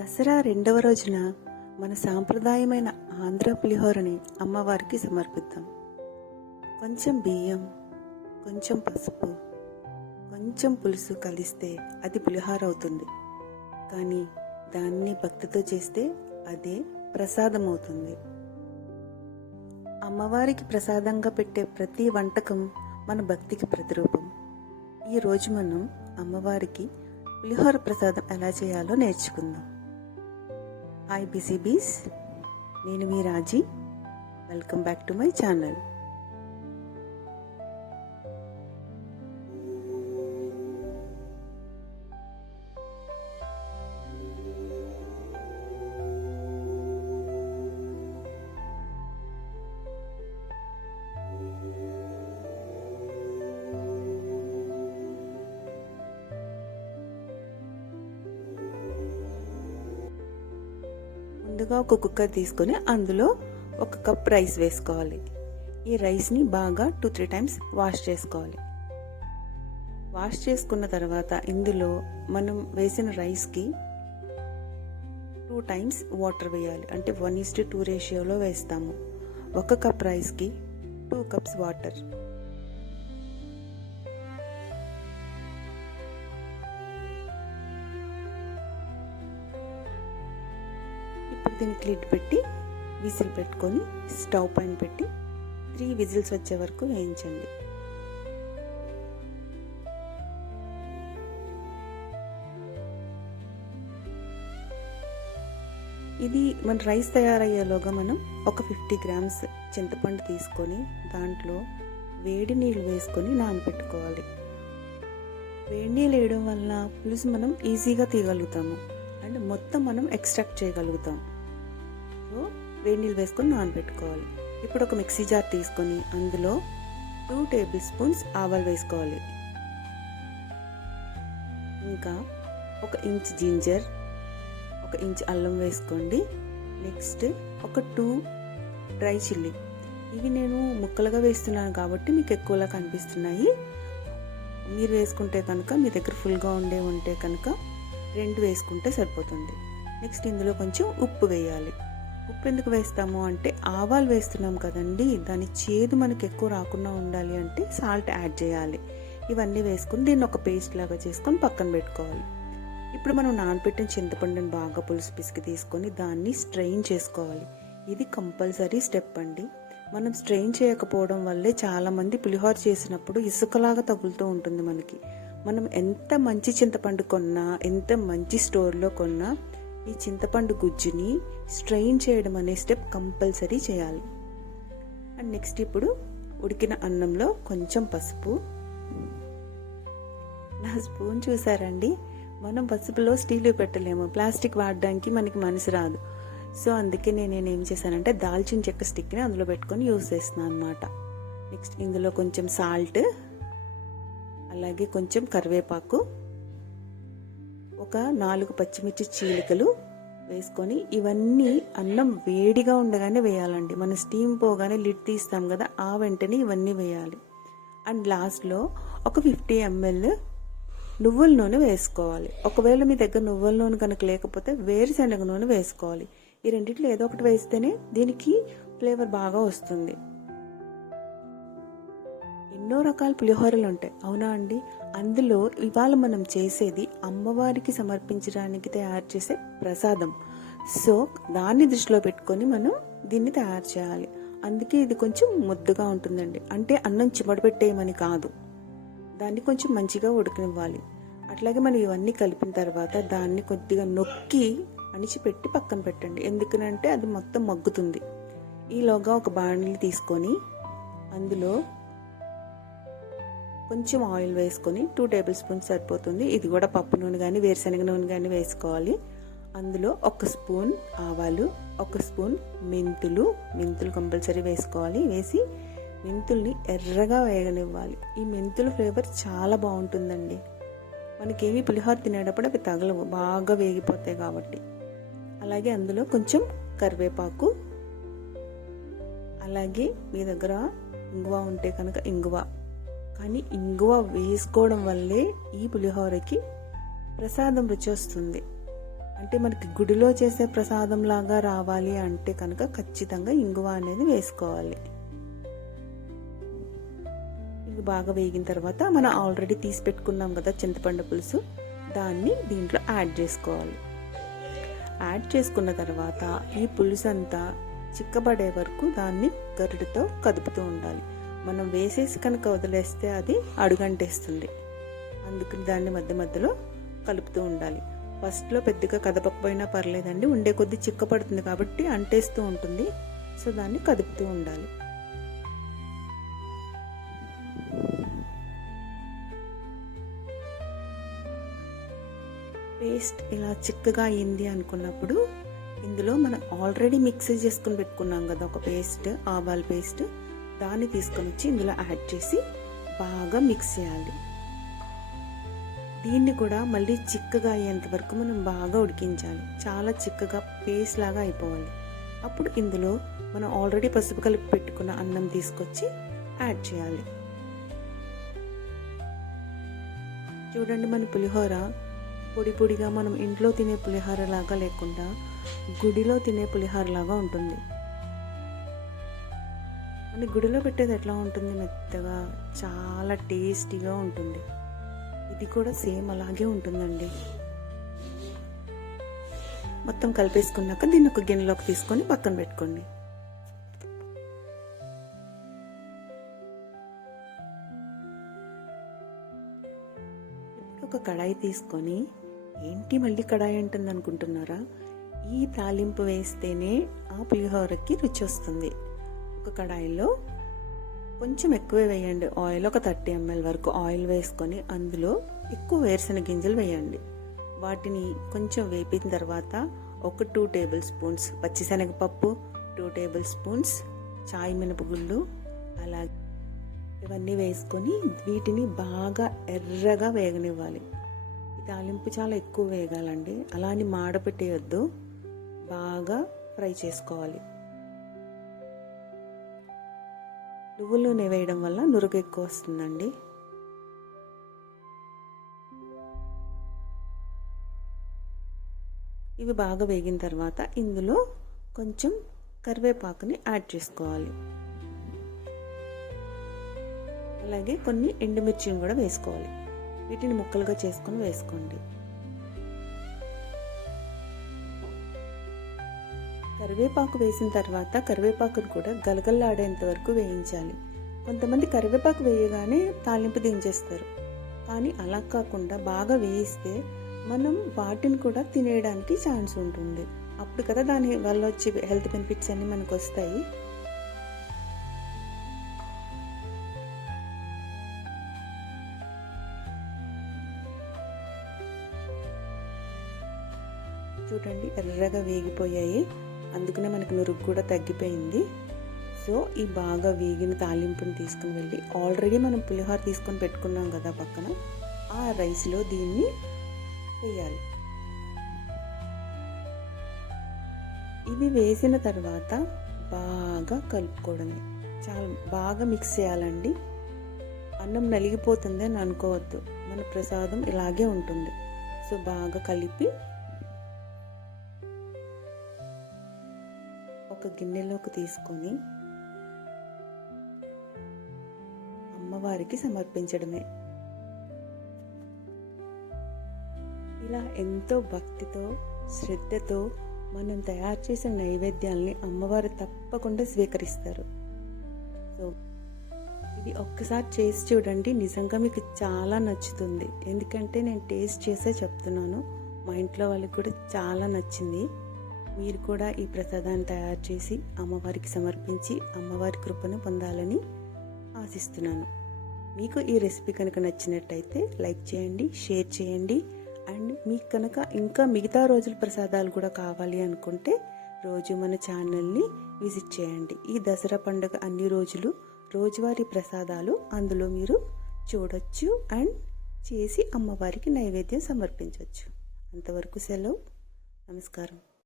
దసరా రెండవ రోజున మన సాంప్రదాయమైన ఆంధ్ర పులిహోరని అమ్మవారికి సమర్పిద్దాం. కొంచెం బియ్యం, కొంచెం పసుపు, కొంచెం పులుసు కలిస్తే అది పులిహోర అవుతుంది. కానీ దాన్ని భక్తితో చేస్తే అదే ప్రసాదం అవుతుంది. అమ్మవారికి ప్రసాదంగా పెట్టే ప్రతి వంటకం మన భక్తికి ప్రతిరూపం. ఈరోజు మనం అమ్మవారికి పులిహోర ప్రసాదం ఎలా చేయాలో నేర్చుకుందాం. హాయ్ బీసీబీస్, నేను మీ Raji. Welcome back to my channel. ముందుగా ఒక కుక్కర్ తీసుకొని అందులో 1 కప్ రైస్ వేసుకోవాలి. ఈ రైస్ని బాగా 2-3 టైమ్స్ వాష్ చేసుకోవాలి. వాష్ చేసుకున్న తర్వాత ఇందులో మనం వేసిన రైస్కి 2 టైమ్స్ వాటర్ వేయాలి. అంటే 1:2 రేషియోలో వేస్తాము. 1 కప్ రైస్కి 2 కప్స్ వాటర్. ఇప్పుడు దీనికి లిడ్ పెట్టి విజిల్ పెట్టుకొని స్టవ్ పైన పెట్టి 3 విజిల్స్ వచ్చే వరకు వేయించండి. ఇది మన రైస్ తయారయ్యేలోగా మనం ఒక 50 గ్రామ్స్ చింతపండు తీసుకొని దాంట్లో వేడి నీళ్ళు వేసుకొని నానబెట్టుకోవాలి. వేడి నీళ్ళు వేయడం వల్ల పులుసు మనం ఈజీగా తీయగలుగుతాము అండ్ మొత్తం మనం ఎక్స్ట్రాక్ట్ చేయగలుగుతాం. సో వేడి నీళ్ళు వేసుకొని నానబెట్టుకోవాలి. ఇప్పుడు ఒక మిక్సీ జార్ తీసుకొని అందులో 2 టేబుల్ స్పూన్స్ ఆవాలు వేసుకోవాలి. ఇంకా 1 ఇంచ్ జింజర్, 1 ఇంచ్ అల్లం వేసుకోండి. నెక్స్ట్ ఒక 2 డ్రై చిల్లీ. ఇవి నేను ముక్కలుగా వేస్తున్నాను కాబట్టి మీకు ఎక్కువలా కనిపిస్తున్నాయి. మీరు వేసుకుంటే కనుక మీ దగ్గర ఫుల్గా ఉంటే కనుక 2 వేసుకుంటే సరిపోతుంది. నెక్స్ట్ ఇందులో కొంచెం ఉప్పు వేయాలి. ఉప్పు ఎందుకు వేస్తాము అంటే ఆవాలు వేస్తున్నాం కదండి, దాని చేదు మనకి ఎక్కువ రాకుండా ఉండాలి అంటే సాల్ట్ యాడ్ చేయాలి. ఇవన్నీ వేసుకుని దీన్ని ఒక పేస్ట్ లాగా చేసుకొని పక్కన పెట్టుకోవాలి. ఇప్పుడు మనం నానబెట్టిన చింతపండుని బాగా పులుసు పిసికి తీసుకొని దాన్ని స్ట్రెయిన్ చేసుకోవాలి. ఇది కంపల్సరీ స్టెప్ అండి. మనం స్ట్రెయిన్ చేయకపోవడం వల్లే చాలామంది పులిహోర చేసినప్పుడు ఇసుకలాగా తగులుతూ ఉంటుంది మనకి. మనం ఎంత మంచి చింతపండు కొన్నా, ఎంత మంచి స్టోర్లో కొన్నా ఈ చింతపండు గుజ్జుని స్ట్రెయిన్ చేయడం అనే స్టెప్ కంపల్సరీ చేయాలి. అండ్ నెక్స్ట్ ఇప్పుడు ఉడికిన అన్నంలో కొంచెం పసుపు. నా స్పూన్ చూసారండి, మనం పసుపులో స్టీల్ పెట్టలేము, ప్లాస్టిక్ వాడడానికి మనకి మనసు రాదు. సో అందుకే నేనేం చేశానంటే దాల్చిన చెక్క స్టిక్ని అందులో పెట్టుకొని యూజ్ చేస్తున్నాను అనమాట. నెక్స్ట్ ఇందులో కొంచెం సాల్ట్, అలాగే కొంచెం కరివేపాకు, ఒక 4 పచ్చిమిర్చి చీలికలు వేసుకొని ఇవన్నీ అన్నం వేడిగా ఉండగానే వేయాలండి. మన స్టీమ్ పోగానే లిడ్ తీస్తాం కదా, ఆ వెంటనే ఇవన్నీ వేయాలి. అండ్ లాస్ట్లో ఒక 50 ml నువ్వుల నూనె వేసుకోవాలి. ఒకవేళ మీ దగ్గర నువ్వుల నూనె కనుక లేకపోతే వేరుశనగ నూనె వేసుకోవాలి. ఈ రెండిట్లో ఏదో ఒకటి వేస్తేనే దీనికి ఫ్లేవర్ బాగా వస్తుంది. ఎన్నో రకాల పులిహోరలు ఉంటాయి, అవునా అండి? అందులో ఇవాళ మనం చేసేది అమ్మవారికి సమర్పించడానికి తయారు చేసే ప్రసాదం. సో దాన్ని దృష్టిలో పెట్టుకొని మనం దీన్ని తయారు చేయాలి. అందుకే ఇది కొంచెం ముద్దగా ఉంటుందండి. అంటే అన్నం చిమడపెట్టేయమని కాదు, దాన్ని కొంచెం మంచిగా ఉడకనివ్వాలి. అట్లాగే మనం ఇవన్నీ కలిపిన తర్వాత దాన్ని కొద్దిగా నొక్కి అణిచిపెట్టి పక్కన పెట్టండి. ఎందుకనంటే అది మొత్తం మగ్గుతుంది. ఈలోగా ఒక బాణలి తీసుకొని అందులో కొంచెం ఆయిల్ వేసుకొని 2 టేబుల్ స్పూన్స్ సరిపోతుంది. ఇది కూడా పప్పు నూనె కానీ వేరుశనగ నూనె కానీ వేసుకోవాలి. అందులో 1 స్పూన్ ఆవాలు, 1 స్పూన్ మెంతులు కంపల్సరీ వేసుకోవాలి. వేసి మెంతుల్ని ఎర్రగా వేగనివ్వాలి. ఈ మెంతుల ఫ్లేవర్ చాలా బాగుంటుందండి. మనకేమి పులిహోర తినేటప్పుడు అవి తగలవు, బాగా వేగిపోతాయి కాబట్టి. అలాగే అందులో కొంచెం కరివేపాకు, అలాగే మీ దగ్గర ఇంగువ ఉంటే కనుక ఇంగువ. కానీ ఇంగువ వేసుకోవడం వల్లే ఈ పులిహోరకి ప్రసాదం రుచి వస్తుంది. అంటే మనకి గుడిలో చేసే ప్రసాదం లాగా రావాలి అంటే కనుక ఖచ్చితంగా ఇంగువ అనేది వేసుకోవాలి. ఇది బాగా వేగిన తర్వాత మనం ఆల్రెడీ తీసి పెట్టుకున్నాం కదా చింతపండు పులుసు, దాన్ని దీంట్లో యాడ్ చేసుకోవాలి. యాడ్ చేసుకున్న తర్వాత ఈ పులుసు అంతా చిక్కబడే వరకు దాన్ని గరిటెతో కదుపుతూ ఉండాలి. మనం వేసేసి కనుక వదిలేస్తే అది అడుగంటేస్తుంది. అందుకని దాన్ని మధ్య మధ్యలో కలుపుతూ ఉండాలి. ఫస్ట్లో పెద్దగా కదపకపోయినా పర్లేదండి, ఉండే కొద్దీ చిక్కపడుతుంది కాబట్టి అంటేస్తూ ఉంటుంది. సో దాన్ని కదుపుతూ ఉండాలి. పేస్ట్ ఇలా చిక్కగా అయింది అనుకున్నప్పుడు ఇందులో మనం ఆల్రెడీ మిక్స్ చేసుకుని పెట్టుకున్నాం కదా ఒక పేస్ట్, ఆవాల పేస్ట్, దాన్ని తీసుకొని వచ్చి ఇందులో యాడ్ చేసి బాగా మిక్స్ చేయాలి. దీన్ని కూడా మళ్ళీ చిక్కగా అయ్యేంత వరకు మనం బాగా ఉడికించాలి. చాలా చిక్కగా పేస్ట్ లాగా అయిపోవాలి. అప్పుడు ఇందులో మనం ఆల్రెడీ పసుపు కలిపి పెట్టుకున్న అన్నం తీసుకొచ్చి యాడ్ చేయాలి. చూడండి, మన పులిహోర పొడి పొడిగా మనం ఇంట్లో తినే పులిహోర లాగా లేకుండా గుడిలో తినే పులిహోర లాగా ఉంటుంది. మన గుడిలో పెట్టేది ఎట్లా ఉంటుంది, మెత్తగా చాలా టేస్టీగా ఉంటుంది. ఇది కూడా సేమ్ అలాగే ఉంటుందండి. మొత్తం కలిపేసుకున్నాక దీన్ని ఒక గిన్నెలోకి తీసుకొని పక్కన పెట్టుకోండి. ఒక కడాయి తీసుకొని, ఏంటి మళ్ళీ కడాయి అంటుంది అనుకుంటున్నారా? ఈ తాలింపు వేస్తేనే ఆ పులిహోరకి రుచి వస్తుంది. ఒక కడాయిలో కొంచెం ఎక్కువ వేయండి ఆయిల్, ఒక 30 ml వరకు ఆయిల్ వేసుకొని అందులో ఎక్కువ వేరుశనగ గింజలు వేయండి. వాటిని కొంచెం వేపిన తర్వాత ఒక 2 టేబుల్ స్పూన్స్ పచ్చిశనగపప్పు, 2 టేబుల్ స్పూన్స్ చాయ్ మినపగుళ్ళు, అలాగే ఇవన్నీ వేసుకొని వీటిని బాగా ఎర్రగా వేగనివ్వాలి. ఈ తాలింపు చాలా ఎక్కువ వేగాలండి, అలా అని మాడపెట్టేయొద్దు, బాగా ఫ్రై చేసుకోవాలి. నువ్వుల నూనె వేయడం వల్ల నురుగు ఎక్కువ వస్తుందండి. ఇవి బాగా వేగిన తర్వాత ఇందులో కొంచెం కరివేపాకుని యాడ్ చేసుకోవాలి. అలాగే కొన్ని ఎండుమిర్చిని కూడా వేసుకోవాలి. వీటిని ముక్కలుగా చేసుకొని వేసుకోండి. కరివేపాకు వేసిన తర్వాత కరివేపాకును కూడా గలగల్లాడేంత వరకు వేయించాలి. కొంతమంది కరివేపాకు వేయగానే తాలింపు దించేస్తారు, కానీ అలా కాకుండా బాగా వేయిస్తే మనం వాటిని కూడా తినేయడానికి ఛాన్స్ ఉంటుంది. అప్పుడు కదా దాని వల్ల వచ్చే హెల్త్ బెనిఫిట్స్ అన్నీ మనకు వస్తాయి. చూడండి, ఎర్రగా వేగిపోయాయి, అందుకనే మనకు నురుగు కూడా తగ్గిపోయింది. సో ఈ బాగా వేగిన తాలింపుని తీసుకుని వెళ్ళి ఆల్రెడీ మనం పులిహోర తీసుకొని పెట్టుకున్నాం కదా పక్కన, ఆ రైస్లో దీన్ని వేయాలి. ఇది వేసిన తర్వాత బాగా కలుపుకోవడమే, చాలా బాగా మిక్స్ చేయాలండి. అన్నం నలిగిపోతుంది అని అనుకోవద్దు, మన ప్రసాదం ఇలాగే ఉంటుంది. సో బాగా కలిపి ఒక గిన్నెలోకి తీసుకొని అమ్మవారికి సమర్పించడమే. ఇలా ఎంతో భక్తితో శ్రద్ధతో మనం తయారు చేసిన నైవేద్యాల్ని అమ్మవారు తప్పకుండా స్వీకరిస్తారు. సో ఇది ఒక్కసారి చేసి చూడండి, నిజంగా మీకు చాలా నచ్చుతుంది. ఎందుకంటే నేను టేస్ట్ చేసే చెప్తున్నాను, మా ఇంట్లో వాళ్ళకి కూడా చాలా నచ్చింది. మీరు కూడా ఈ ప్రసాదాన్ని తయారు చేసి అమ్మవారికి సమర్పించి అమ్మవారి కృపను పొందాలని ఆశిస్తున్నాను. మీకు ఈ రెసిపీ కనుక నచ్చినట్టయితే లైక్ చేయండి, షేర్ చేయండి. అండ్ మీకు కనుక ఇంకా మిగతా రోజుల ప్రసాదాలు కూడా కావాలి అనుకుంటే రోజు మన ఛానల్ని విజిట్ చేయండి. ఈ దసరా పండుగ అన్ని రోజులు రోజువారీ ప్రసాదాలు అందులో మీరు చూడొచ్చు అండ్ చేసి అమ్మవారికి నైవేద్యం సమర్పించవచ్చు. అంతవరకు సెలవు. నమస్కారం.